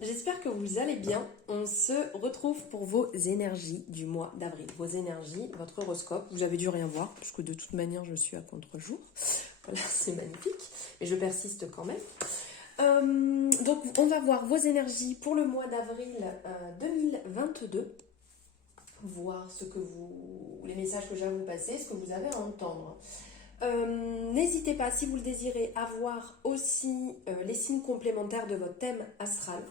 j'espère que vous allez bien. On se retrouve pour vos énergies du mois d'avril. Vos énergies, votre horoscope. Vous avez dû rien voir, puisque de toute manière, je suis à contre-jour. Voilà, c'est magnifique. Mais je persiste quand même. Donc, on va voir vos énergies pour le mois d'avril 2022. Voir les messages que j'ai à vous passer, ce que vous avez à entendre. N'hésitez pas, si vous le désirez, à voir aussi les signes complémentaires de votre thème astral.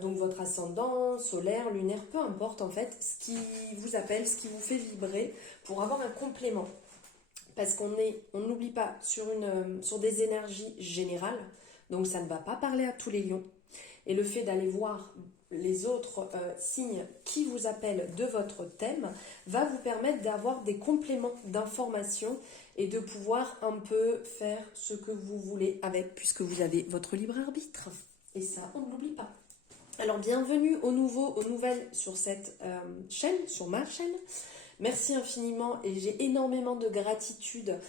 Donc votre ascendant, solaire, lunaire, peu importe en fait, ce qui vous appelle, ce qui vous fait vibrer pour avoir un complément. Parce qu'on n'oublie pas sur des énergies générales, donc ça ne va pas parler à tous les lions. Et le fait d'aller voir les autres signes qui vous appellent de votre thème va vous permettre d'avoir des compléments d'informations et de pouvoir un peu faire ce que vous voulez avec, puisque vous avez votre libre arbitre. Et ça, on ne l'oublie pas. Alors, bienvenue aux nouvelles sur cette chaîne, sur ma chaîne. Merci infiniment et j'ai énormément de gratitude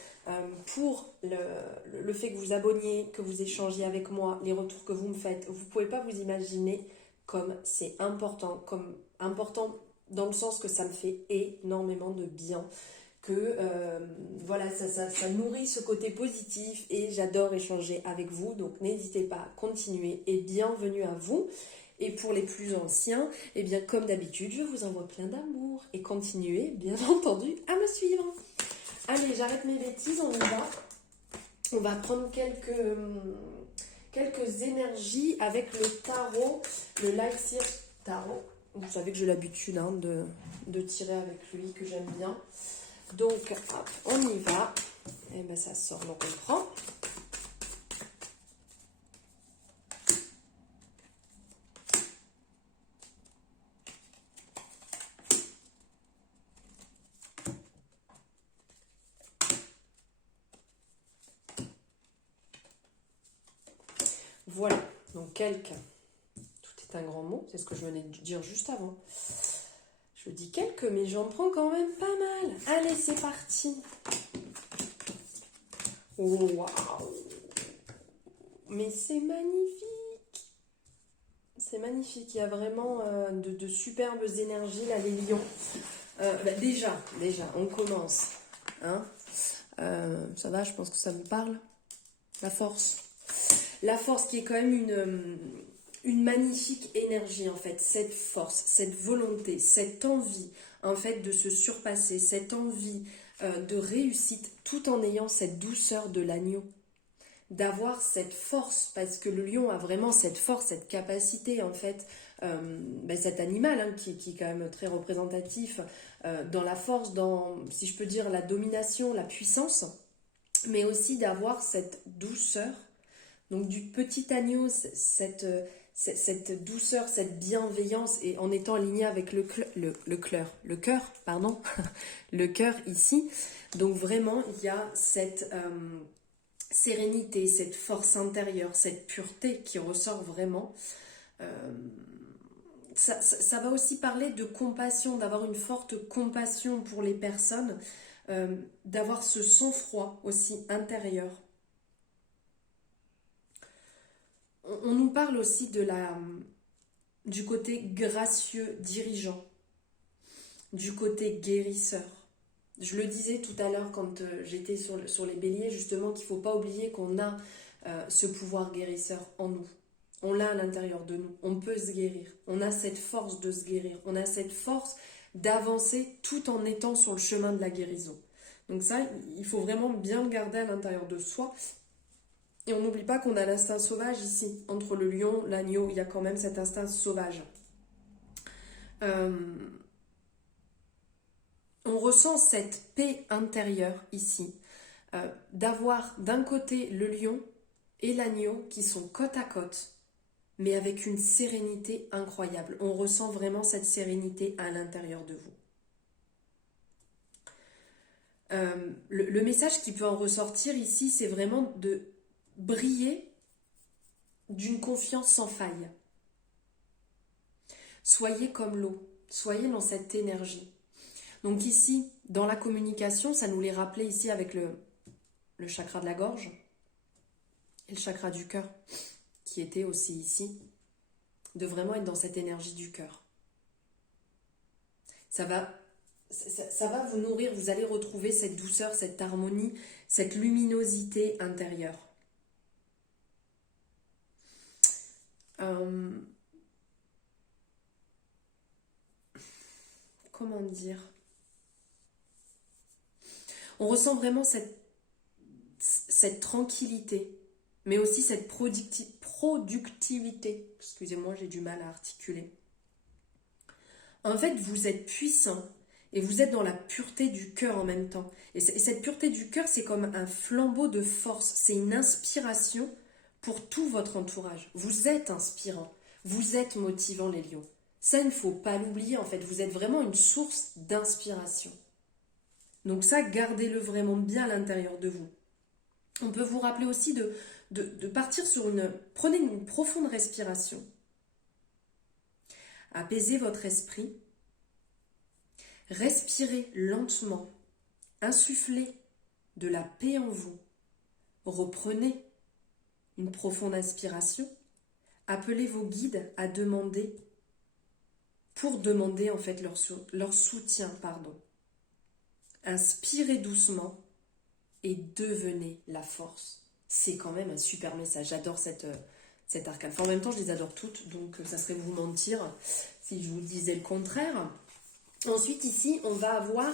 pour le fait que vous abonniez, que vous échangiez avec moi, les retours que vous me faites. Vous ne pouvez pas vous imaginer comme c'est important, dans le sens que ça me fait énormément de bien. Que voilà, ça nourrit ce côté positif et j'adore échanger avec vous. Donc n'hésitez pas à continuer et bienvenue à vous. Et pour les plus anciens, eh bien comme d'habitude, je vous envoie plein d'amour et continuez bien entendu à me suivre. Allez, j'arrête mes bêtises, on y va. On va prendre quelques énergies avec le tarot, le Lycir Tarot. Vous savez que j'ai l'habitude de tirer avec lui, que j'aime bien. Donc, hop, on y va. Et bien, ça sort, donc on prend. Voilà, donc quelques. Tout est un grand mot, c'est ce que je venais de dire juste avant. Je dis quelques, mais j'en prends quand même pas mal. Allez, c'est parti. Waouh! Mais c'est magnifique! C'est magnifique, il y a vraiment de superbes énergies là, les lions. Déjà, on commence. Hein, ça va, je pense que ça vous parle. La force. La force qui est quand même une magnifique énergie en fait. Cette force, cette volonté, cette envie en fait de se surpasser, cette envie de réussite tout en ayant cette douceur de l'agneau. D'avoir cette force, parce que le lion a vraiment cette force, cette capacité en fait, cet animal hein, qui est quand même très représentatif dans la force, dans, si je peux dire, la domination, la puissance, mais aussi d'avoir cette douceur, donc du petit agneau, cette douceur, cette bienveillance, et en étant aligné avec le cœur, le cœur ici, donc vraiment il y a cette sérénité, cette force intérieure, cette pureté qui ressort vraiment. Ça va aussi parler de compassion, d'avoir une forte compassion pour les personnes, d'avoir ce sang-froid aussi intérieur. On nous parle aussi du côté gracieux, dirigeant, du côté guérisseur. Je le disais tout à l'heure quand j'étais sur les béliers, justement, qu'il ne faut pas oublier qu'on a ce pouvoir guérisseur en nous. On l'a à l'intérieur de nous. On peut se guérir. On a cette force de se guérir. On a cette force d'avancer tout en étant sur le chemin de la guérison. Donc ça, il faut vraiment bien le garder à l'intérieur de soi. Et on n'oublie pas qu'on a l'instinct sauvage ici. Entre le lion, l'agneau, il y a quand même cet instinct sauvage. On ressent cette paix intérieure ici, d'avoir d'un côté le lion et l'agneau qui sont côte à côte, mais avec une sérénité incroyable. On ressent vraiment cette sérénité à l'intérieur de vous. Le message qui peut en ressortir ici, c'est vraiment de briller d'une confiance sans faille. Soyez comme l'eau, soyez dans cette énergie. Donc ici, dans la communication, ça nous l'est rappelé ici avec le chakra de la gorge et le chakra du cœur, qui était aussi ici. de vraiment être dans cette énergie du cœur. Ça va vous nourrir, vous allez retrouver cette douceur, cette harmonie, cette luminosité intérieure. Comment dire? On ressent vraiment cette tranquillité, mais aussi cette productivité. Excusez-moi, j'ai du mal à articuler. En fait, vous êtes puissant et vous êtes dans la pureté du cœur en même temps. Et cette pureté du cœur, c'est comme un flambeau de force. C'est une inspiration pour tout votre entourage. Vous êtes inspirant, vous êtes motivant les lions. Ça, il ne faut pas l'oublier en fait. Vous êtes vraiment une source d'inspiration. Donc ça, gardez-le vraiment bien à l'intérieur de vous. On peut vous rappeler aussi de partir sur prenez une profonde respiration. Apaisez votre esprit. Respirez lentement. Insufflez de la paix en vous. Reprenez une profonde inspiration. Appelez vos guides à demander, pour demander en fait leur soutien, Inspirez doucement et devenez la force. C'est quand même un super message. J'adore cet arcane. Enfin, en même temps, je les adore toutes, donc ça serait vous mentir si je vous disais le contraire. Ensuite, ici, on va avoir...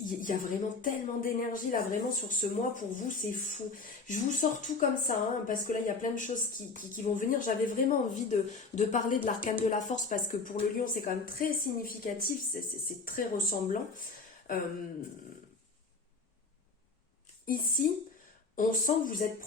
il y a vraiment tellement d'énergie là, vraiment sur ce mois, pour vous, c'est fou. Je vous sors tout comme ça, parce que là, il y a plein de choses qui vont venir. J'avais vraiment envie de parler de l'arcane de la force, parce que pour le lion, c'est quand même très significatif, c'est très ressemblant. Ici, on sent que vous êtes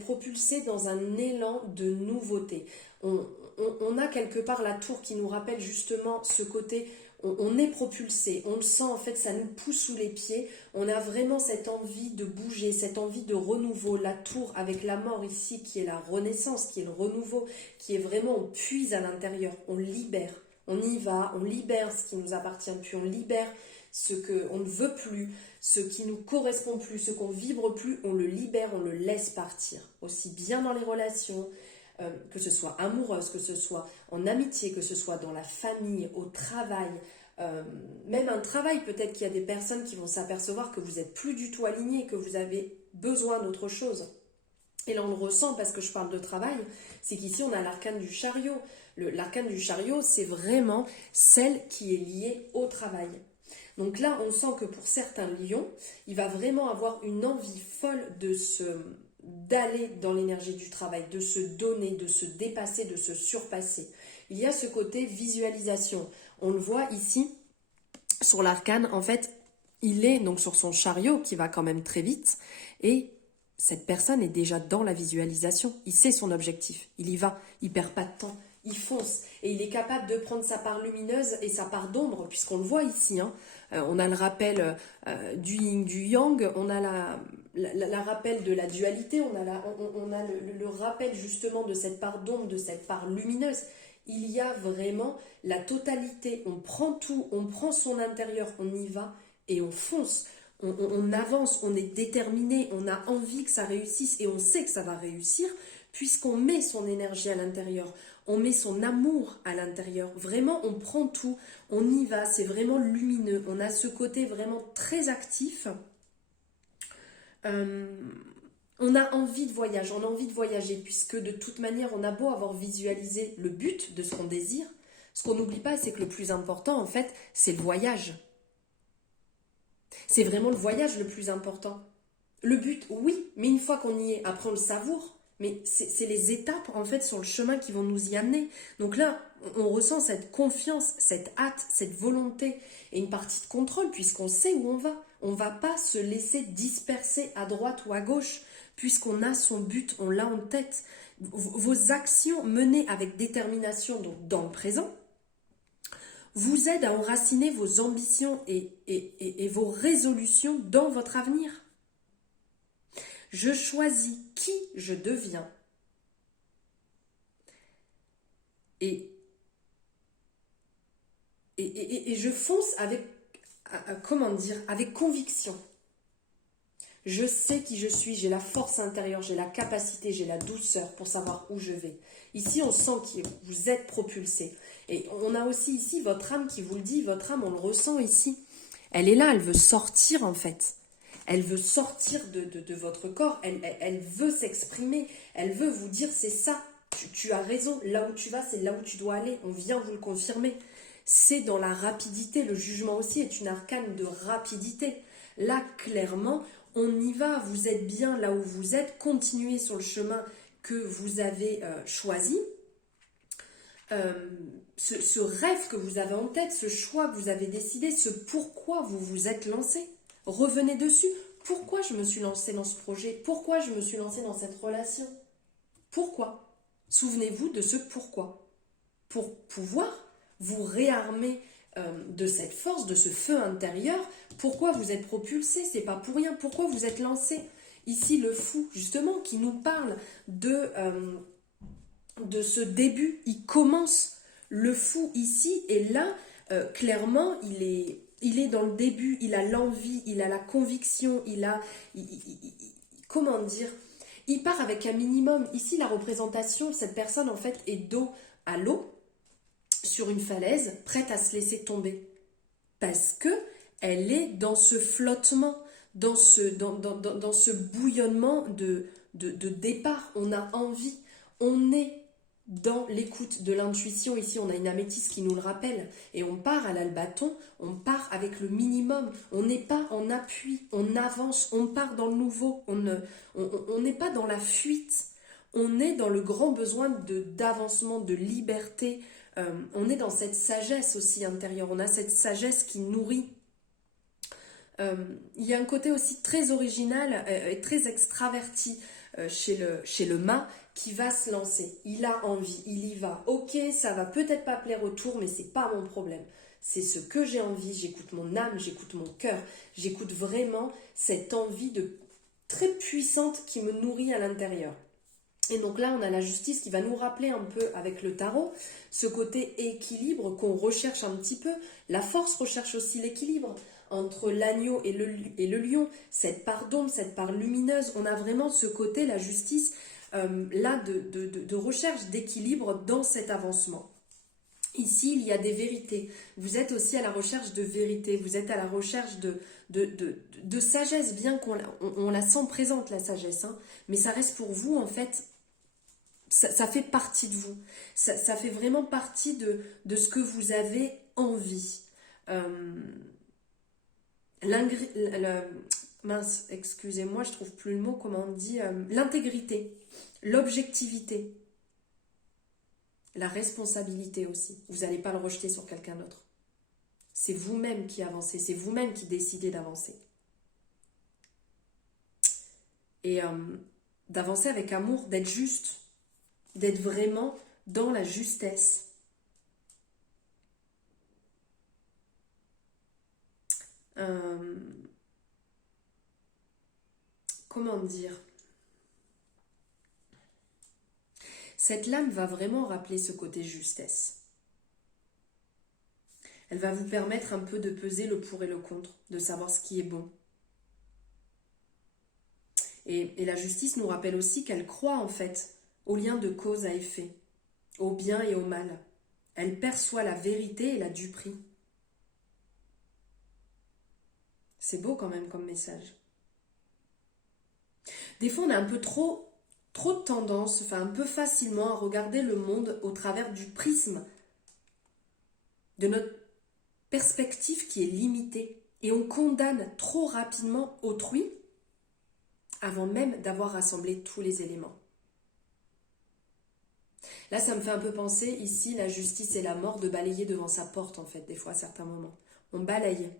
propulsé dans un élan de nouveauté. On a quelque part la tour qui nous rappelle justement ce côté, on est propulsé, on le sent en fait, ça nous pousse sous les pieds, on a vraiment cette envie de bouger, cette envie de renouveau. La tour avec la mort ici qui est la renaissance, qui est le renouveau, qui est vraiment, on puise à l'intérieur, on libère, on y va, on libère ce qui nous appartient plus, on libère ce qu'on ne veut plus, ce qui nous correspond plus, ce qu'on vibre plus, on le libère, on le laisse partir. Aussi bien dans les relations, que ce soit amoureuse, que ce soit en amitié, que ce soit dans la famille, au travail, même un travail, peut-être qu'il y a des personnes qui vont s'apercevoir que vous n'êtes plus du tout alignés, que vous avez besoin d'autre chose. Et là on le ressent parce que je parle de travail, c'est qu'ici on a l'arcane du chariot. L'arcane du chariot, c'est vraiment celle qui est liée au travail. Donc là, on sent que pour certains lions, il va vraiment avoir une envie folle d'aller dans l'énergie du travail, de se donner, de se dépasser, de se surpasser. Il y a ce côté visualisation. On le voit ici sur l'arcane, en fait, il est donc sur son chariot qui va quand même très vite et cette personne est déjà dans la visualisation. Il sait son objectif, il y va, il perd pas de temps. Il fonce et il est capable de prendre sa part lumineuse et sa part d'ombre, puisqu'on le voit ici. On a le rappel du yin, du yang, on a la rappel de la dualité, on a le rappel justement de cette part d'ombre, de cette part lumineuse. Il y a vraiment la totalité, on prend tout, on prend son intérieur, on y va et on fonce. On avance, on est déterminé, on a envie que ça réussisse et on sait que ça va réussir puisqu'on met son énergie à l'intérieur. On met son amour à l'intérieur. Vraiment, on prend tout, on y va, c'est vraiment lumineux. On a ce côté vraiment très actif. On a envie de voyage, on a envie de voyager, puisque de toute manière, on a beau avoir visualisé le but de ce qu'on désire, ce qu'on n'oublie pas, c'est que le plus important, en fait, c'est le voyage. C'est vraiment le voyage le plus important. Le but, oui, mais une fois qu'on y est, après on le savoure. Mais c'est les étapes, en fait, sur le chemin qui vont nous y amener. Donc là, on ressent cette confiance, cette hâte, cette volonté et une partie de contrôle, puisqu'on sait où on va. On ne va pas se laisser disperser à droite ou à gauche, puisqu'on a son but, on l'a en tête. Vos actions menées avec détermination, donc dans le présent, vous aident à enraciner vos ambitions et vos résolutions dans votre avenir. Je choisis qui je deviens et je fonce avec, avec conviction. Je sais qui je suis, j'ai la force intérieure, j'ai la capacité, j'ai la douceur pour savoir où je vais. Ici, on sent que vous êtes propulsé. Et on a aussi ici votre âme qui vous le dit, votre âme, on le ressent ici. Elle est là, elle veut sortir en fait. Elle veut sortir de votre corps, elle veut s'exprimer, elle veut vous dire c'est ça, tu as raison, là où tu vas, c'est là où tu dois aller, on vient vous le confirmer. C'est dans la rapidité, le jugement aussi est une arcane de rapidité. Là, clairement, on y va, vous êtes bien là où vous êtes, continuez sur le chemin que vous avez choisi. Ce rêve que vous avez en tête, ce choix que vous avez décidé, ce pourquoi vous vous êtes lancé. Revenez dessus. Pourquoi je me suis lancée dans ce projet? Pourquoi je me suis lancée dans cette relation? Pourquoi? Souvenez-vous de ce pourquoi. Pour pouvoir vous réarmer de cette force, de ce feu intérieur. Pourquoi vous êtes propulsé? C'est pas pour rien. Pourquoi vous êtes lancé? Ici, le fou, justement, qui nous parle de ce début. Il commence. Le fou ici, et là, clairement, il est dans le début, il a l'envie, il a la conviction, comment dire, il part avec un minimum. Ici, la représentation, cette personne, en fait, est dos à l'eau, sur une falaise, prête à se laisser tomber. Parce que elle est dans ce flottement, dans ce bouillonnement de départ. On a envie, on est dans l'écoute de l'intuition. Ici, on a une améthyste qui nous le rappelle. Et on part à l'albaton, on part avec le minimum. On n'est pas en appui, on avance, on part dans le nouveau. On n'est pas dans la fuite. On est dans le grand besoin d'avancement, de liberté. On est dans cette sagesse aussi intérieure. On a cette sagesse qui nourrit. Il y a un côté aussi très original et très extraverti chez le mât qui va se lancer. Il a envie, il y va. Ok, ça va peut-être pas plaire autour, mais c'est pas mon problème. C'est ce que j'ai envie, j'écoute mon âme, j'écoute mon cœur, j'écoute vraiment cette envie très puissante qui me nourrit à l'intérieur. Et donc là, on a la justice qui va nous rappeler un peu avec le tarot ce côté équilibre qu'on recherche un petit peu. La force recherche aussi l'équilibre entre l'agneau et le lion, cette part d'ombre, cette part lumineuse. On a vraiment ce côté, la justice, là de recherche d'équilibre dans cet avancement. Ici, il y a des vérités. Vous êtes aussi à la recherche de vérité. Vous êtes à la recherche de sagesse, bien qu'on la sent présente, la sagesse. Hein, mais ça reste pour vous, en fait, ça fait partie de vous. Ça fait vraiment partie de ce que vous avez envie. Mince, excusez-moi, je trouve plus le mot, comment on dit, l'intégrité, l'objectivité, la responsabilité aussi. Vous n'allez pas le rejeter sur quelqu'un d'autre. C'est vous-même qui avancez, c'est vous-même qui décidez d'avancer. Et d'avancer avec amour, d'être juste, d'être vraiment dans la justesse. Comment dire? Cette lame va vraiment rappeler ce côté justesse. Elle va vous permettre un peu de peser le pour et le contre, de savoir ce qui est bon. Et la justice nous rappelle aussi qu'elle croit en fait au lien de cause à effet, au bien et au mal. Elle perçoit la vérité et la duperie. C'est beau quand même comme message. Des fois, on a un peu trop de tendance, un peu facilement à regarder le monde au travers du prisme de notre perspective qui est limitée. Et on condamne trop rapidement autrui avant même d'avoir rassemblé tous les éléments. Là, ça me fait un peu penser, ici, la justice et la mort, de balayer devant sa porte, en fait, des fois, à certains moments. On balaye.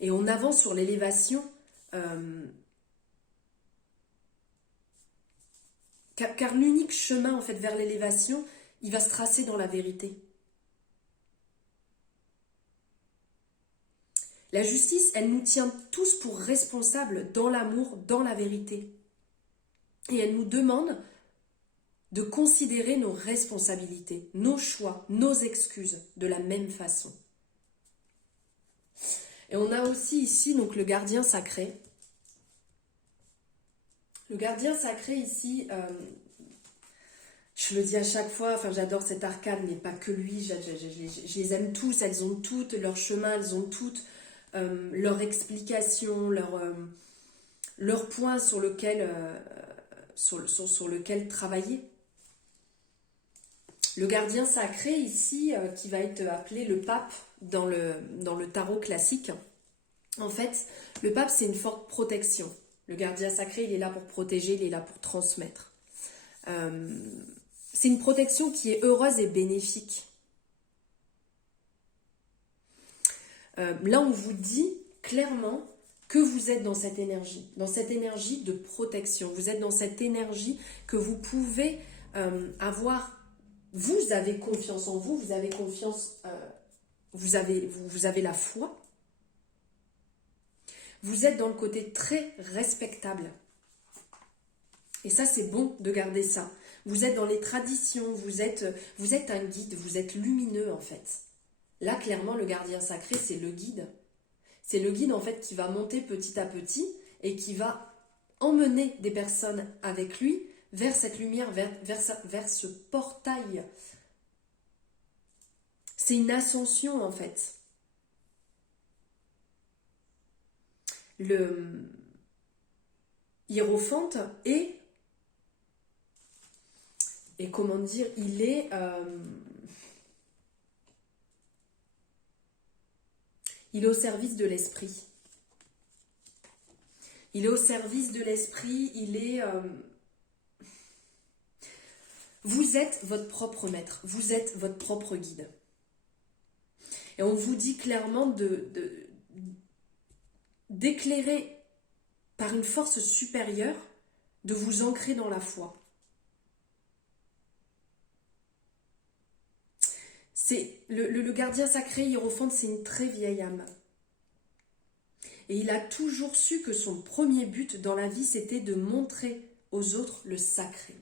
Et on avance sur l'élévation, car l'unique chemin, en fait, vers l'élévation, il va se tracer dans la vérité. La justice, elle nous tient tous pour responsables dans l'amour, dans la vérité. Et elle nous demande de considérer nos responsabilités, nos choix, nos excuses de la même façon. Et on a aussi ici donc le gardien sacré. Le gardien sacré ici, je le dis à chaque fois, enfin j'adore cet arcane, mais pas que lui, je les aime tous, elles ont toutes leur chemin, elles ont toutes leur explication, leur point sur lequel, sur lequel travailler. Le gardien sacré ici, qui va être appelé le pape dans le tarot classique, en fait, le pape c'est une forte protection. Le gardien sacré, il est là pour protéger, il est là pour transmettre. C'est une protection qui est heureuse et bénéfique. Là, on vous dit clairement que vous êtes dans cette énergie de protection. Vous êtes dans cette énergie que vous pouvez avoir. Vous avez confiance en vous, vous avez confiance, vous avez la foi. Vous êtes dans le côté très respectable. Et ça, c'est bon de garder ça. Vous êtes dans les traditions, vous êtes un guide, vous êtes lumineux en fait. Là, clairement, le gardien sacré, c'est le guide. C'est le guide en fait qui va monter petit à petit et qui va emmener des personnes avec lui vers cette lumière, vers ce portail. C'est une ascension en fait. Le hiérophante est, et comment dire, il est au service de l'esprit. Il est au service de l'esprit, il est... Vous êtes votre propre maître, vous êtes votre propre guide. Et on vous dit clairement d'éclairer par une force supérieure, de vous ancrer dans la foi. C'est le gardien sacré hiérophante, c'est une très vieille âme. Et il a toujours su que son premier but dans la vie, c'était de montrer aux autres le sacré.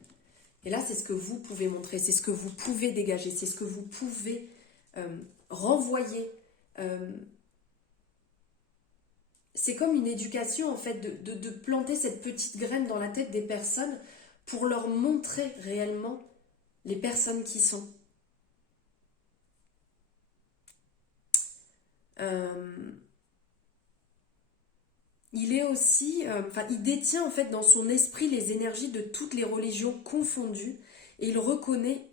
Et là, c'est ce que vous pouvez montrer, c'est ce que vous pouvez dégager, c'est ce que vous pouvez renvoyer. C'est comme une éducation, en fait, de planter cette petite graine dans la tête des personnes pour leur montrer réellement les personnes qui sont. Il est aussi, il détient en fait dans son esprit les énergies de toutes les religions confondues et il reconnaît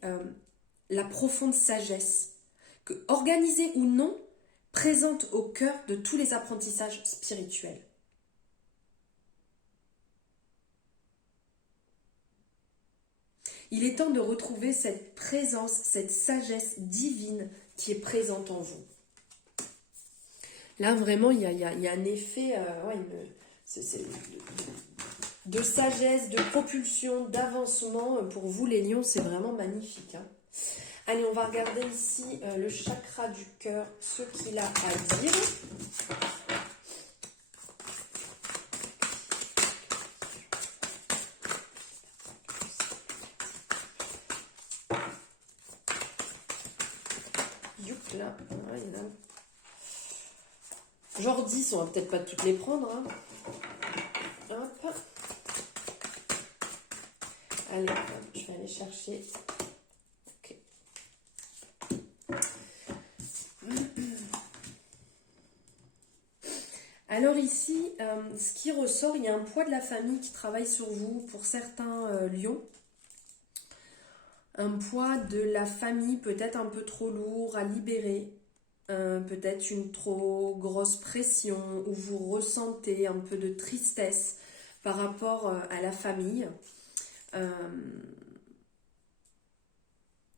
la profonde sagesse que, organisée ou non, présente au cœur de tous les apprentissages spirituels. Il est temps de retrouver cette présence, cette sagesse divine qui est présente en vous. Là, vraiment, il y a un effet de sagesse, de propulsion, d'avancement. Pour vous, les lions, c'est vraiment magnifique. Hein. Allez, on va regarder ici le chakra du cœur, ce qu'il a à dire. Youp, là, voilà. Genre 10, on va peut-être pas toutes les prendre. Hein. Hop. Allez, je vais aller chercher. Ok. Alors ici, ce qui ressort, il y a un poids de la famille qui travaille sur vous pour certains lions. Un poids de la famille peut-être un peu trop lourd à libérer. Peut-être une trop grosse pression où vous ressentez un peu de tristesse par rapport à la famille.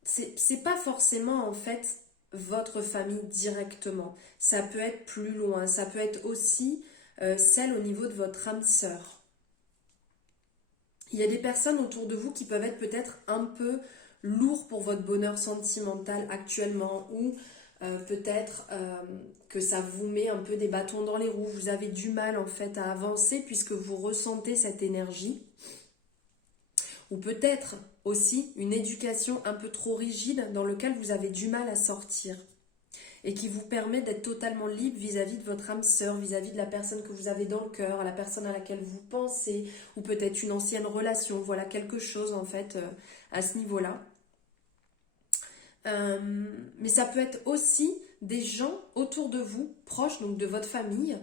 C'est pas forcément en fait votre famille directement. Ça peut être plus loin, ça peut être aussi celle au niveau de votre âme sœur. Il y a des personnes autour de vous qui peuvent être peut-être un peu lourds pour votre bonheur sentimental actuellement ou peut-être que ça vous met un peu des bâtons dans les roues, vous avez du mal en fait à avancer puisque vous ressentez cette énergie. Ou peut-être aussi une éducation un peu trop rigide dans laquelle vous avez du mal à sortir. et qui vous permet d'être totalement libre vis-à-vis de votre âme sœur, vis-à-vis de la personne que vous avez dans le cœur, à la personne à laquelle vous pensez, ou peut-être une ancienne relation. Voilà quelque chose en fait à ce niveau-là. Mais ça peut être aussi des gens autour de vous, proches donc de votre famille,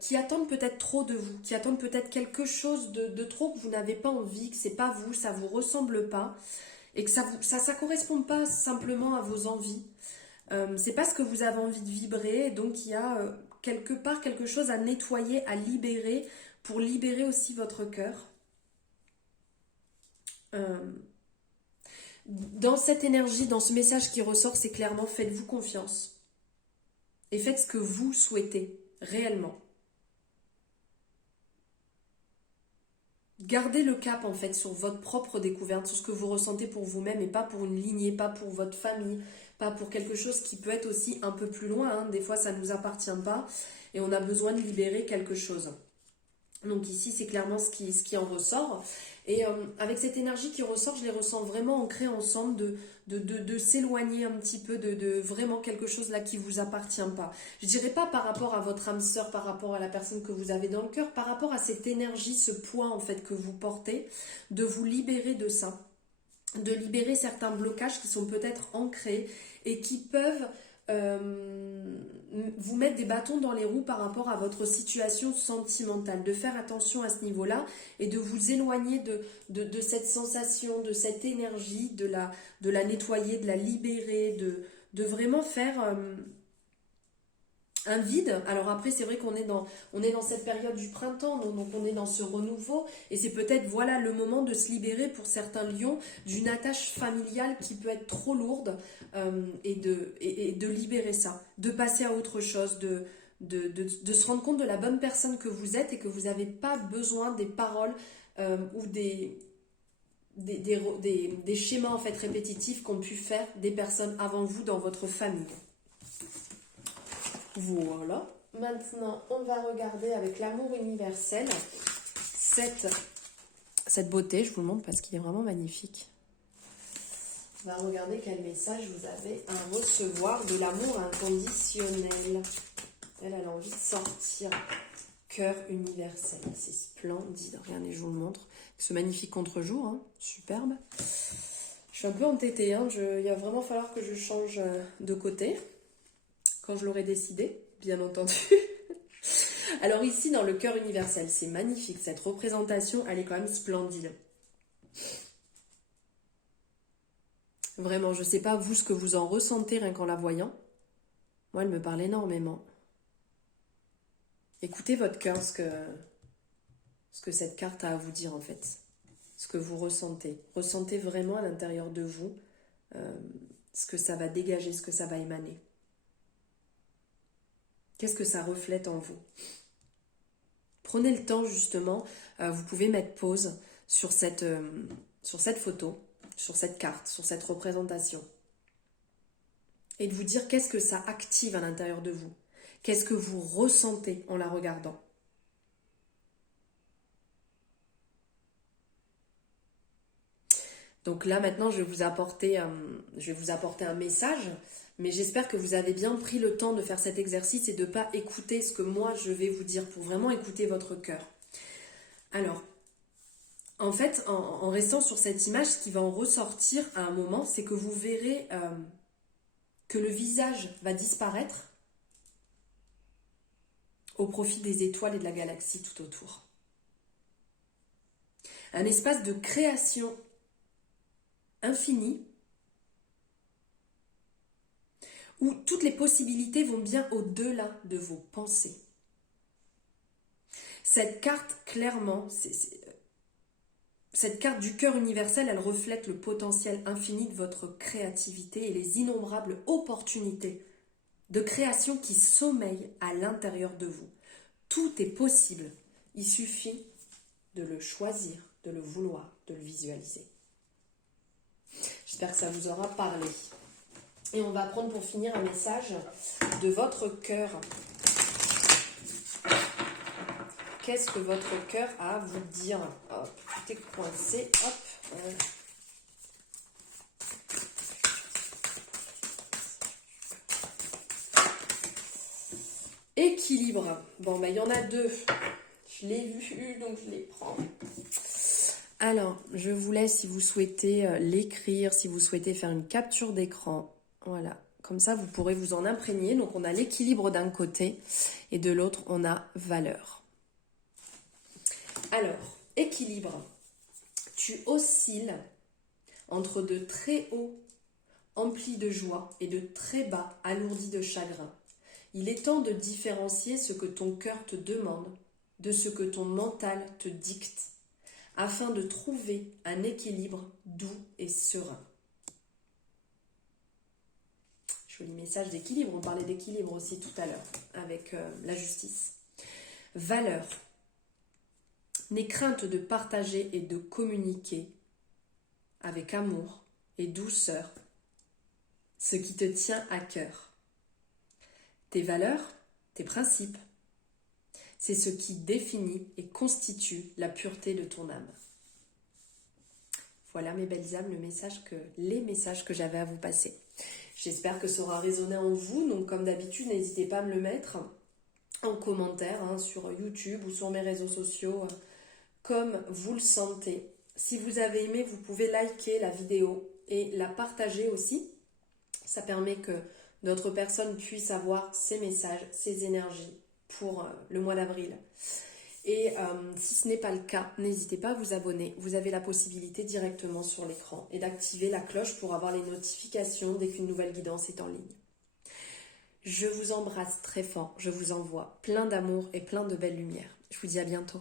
qui attendent peut-être trop de vous, qui attendent peut-être quelque chose de trop que vous n'avez pas envie, que c'est pas vous, ça vous ressemble pas, et que ça correspond pas simplement à vos envies. C'est pas ce que vous avez envie de vibrer, donc il y a quelque part quelque chose à nettoyer, à libérer, pour libérer aussi votre cœur. Dans cette énergie, dans ce message qui ressort, c'est clairement faites-vous confiance. Et faites ce que vous souhaitez, réellement. Gardez le cap en fait sur votre propre découverte, sur ce que vous ressentez pour vous-même et pas pour une lignée, pas pour votre famille, pas pour quelque chose qui peut être aussi un peu plus loin. Hein. Des fois ça ne nous appartient pas et on a besoin de libérer quelque chose. Donc ici c'est clairement ce qui en ressort. Et avec cette énergie qui ressort, je les ressens vraiment ancrés ensemble, de s'éloigner un petit peu de vraiment quelque chose là qui vous appartient pas. Je dirais pas par rapport à votre âme sœur, par rapport à la personne que vous avez dans le cœur, par rapport à cette énergie, ce poids en fait que vous portez, de vous libérer de ça, de libérer certains blocages qui sont peut-être ancrés et qui peuvent vous mettre des bâtons dans les roues par rapport à votre situation sentimentale, de faire attention à ce niveau-là et de vous éloigner de cette sensation, de cette énergie, de la nettoyer, de la libérer, de vraiment faire un vide. Alors après c'est vrai qu'on est dans cette période du printemps, donc on est dans ce renouveau et c'est peut-être voilà le moment de se libérer pour certains lions d'une attache familiale qui peut être trop lourde et de libérer ça, de passer à autre chose, de se rendre compte de la bonne personne que vous êtes et que vous n'avez pas besoin des paroles ou des schémas en fait répétitifs qu'ont pu faire des personnes avant vous dans votre famille. Voilà. Maintenant, on va regarder avec l'amour universel cette beauté. Je vous le montre parce qu'il est vraiment magnifique. On va regarder quel message vous avez à recevoir de l'amour inconditionnel. Elle a envie de sortir. Cœur universel. C'est splendide. Regardez, je vous le montre. Ce magnifique contre-jour. Hein. Superbe. Je suis un peu entêtée. Hein. Il va vraiment falloir que je change de côté. Quand je l'aurai décidé, bien entendu. Alors ici, dans le cœur universel, c'est magnifique. Cette représentation, elle est quand même splendide. Vraiment, je ne sais pas vous ce que vous en ressentez rien qu'en la voyant. Moi, elle me parle énormément. Écoutez votre cœur, ce que cette carte a à vous dire en fait. Ce que vous ressentez. Ressentez vraiment à l'intérieur de vous ce que ça va dégager, ce que ça va émaner. Qu'est-ce que ça reflète en vous? Prenez le temps justement, vous pouvez mettre pause sur cette photo, sur cette carte, sur cette représentation. Et de vous dire qu'est-ce que ça active à l'intérieur de vous. Qu'est-ce que vous ressentez en la regardant. Donc là maintenant je vais vous apporter un message. Mais j'espère que vous avez bien pris le temps de faire cet exercice et de ne pas écouter ce que moi je vais vous dire pour vraiment écouter votre cœur. Alors, en fait, en restant sur cette image, ce qui va en ressortir à un moment, c'est que vous verrez que le visage va disparaître au profit des étoiles et de la galaxie tout autour. Un espace de création infinie où toutes les possibilités vont bien au-delà de vos pensées. Cette carte, clairement, cette carte du cœur universel, elle reflète le potentiel infini de votre créativité et les innombrables opportunités de création qui sommeillent à l'intérieur de vous. Tout est possible. Il suffit de le choisir, de le vouloir, de le visualiser. J'espère que ça vous aura parlé. Et on va prendre pour finir un message de votre cœur. Qu'est-ce que votre cœur a à vous dire? Hop, tout est coincé. Hop. Équilibre. Bon, ben, il y en a deux. Je l'ai vu, donc je les prends. Alors, je vous laisse si vous souhaitez l'écrire, si vous souhaitez faire une capture d'écran. Voilà, comme ça vous pourrez vous en imprégner. Donc on a l'équilibre d'un côté et de l'autre on a valeur. Alors, équilibre. Tu oscilles entre de très hauts emplis de joie et de très bas alourdis de chagrin. Il est temps de différencier ce que ton cœur te demande de ce que ton mental te dicte, afin de trouver un équilibre doux et serein. Joli message d'équilibre, on parlait d'équilibre aussi tout à l'heure avec la justice. Valeur. N'aie crainte de partager et de communiquer avec amour et douceur ce qui te tient à cœur. Tes valeurs, tes principes, c'est ce qui définit et constitue la pureté de ton âme. Voilà mes belles âmes, les messages que j'avais à vous passer. J'espère que ça aura résonné en vous. Donc comme d'habitude, n'hésitez pas à me le mettre en commentaire sur YouTube ou sur mes réseaux sociaux, comme vous le sentez. Si vous avez aimé, vous pouvez liker la vidéo et la partager aussi. Ça permet que d'autres personnes puissent avoir ces messages, ces énergies pour le mois d'avril. Et si ce n'est pas le cas, n'hésitez pas à vous abonner. Vous avez la possibilité directement sur l'écran et d'activer la cloche pour avoir les notifications dès qu'une nouvelle guidance est en ligne. Je vous embrasse très fort. Je vous envoie plein d'amour et plein de belles lumières. Je vous dis à bientôt.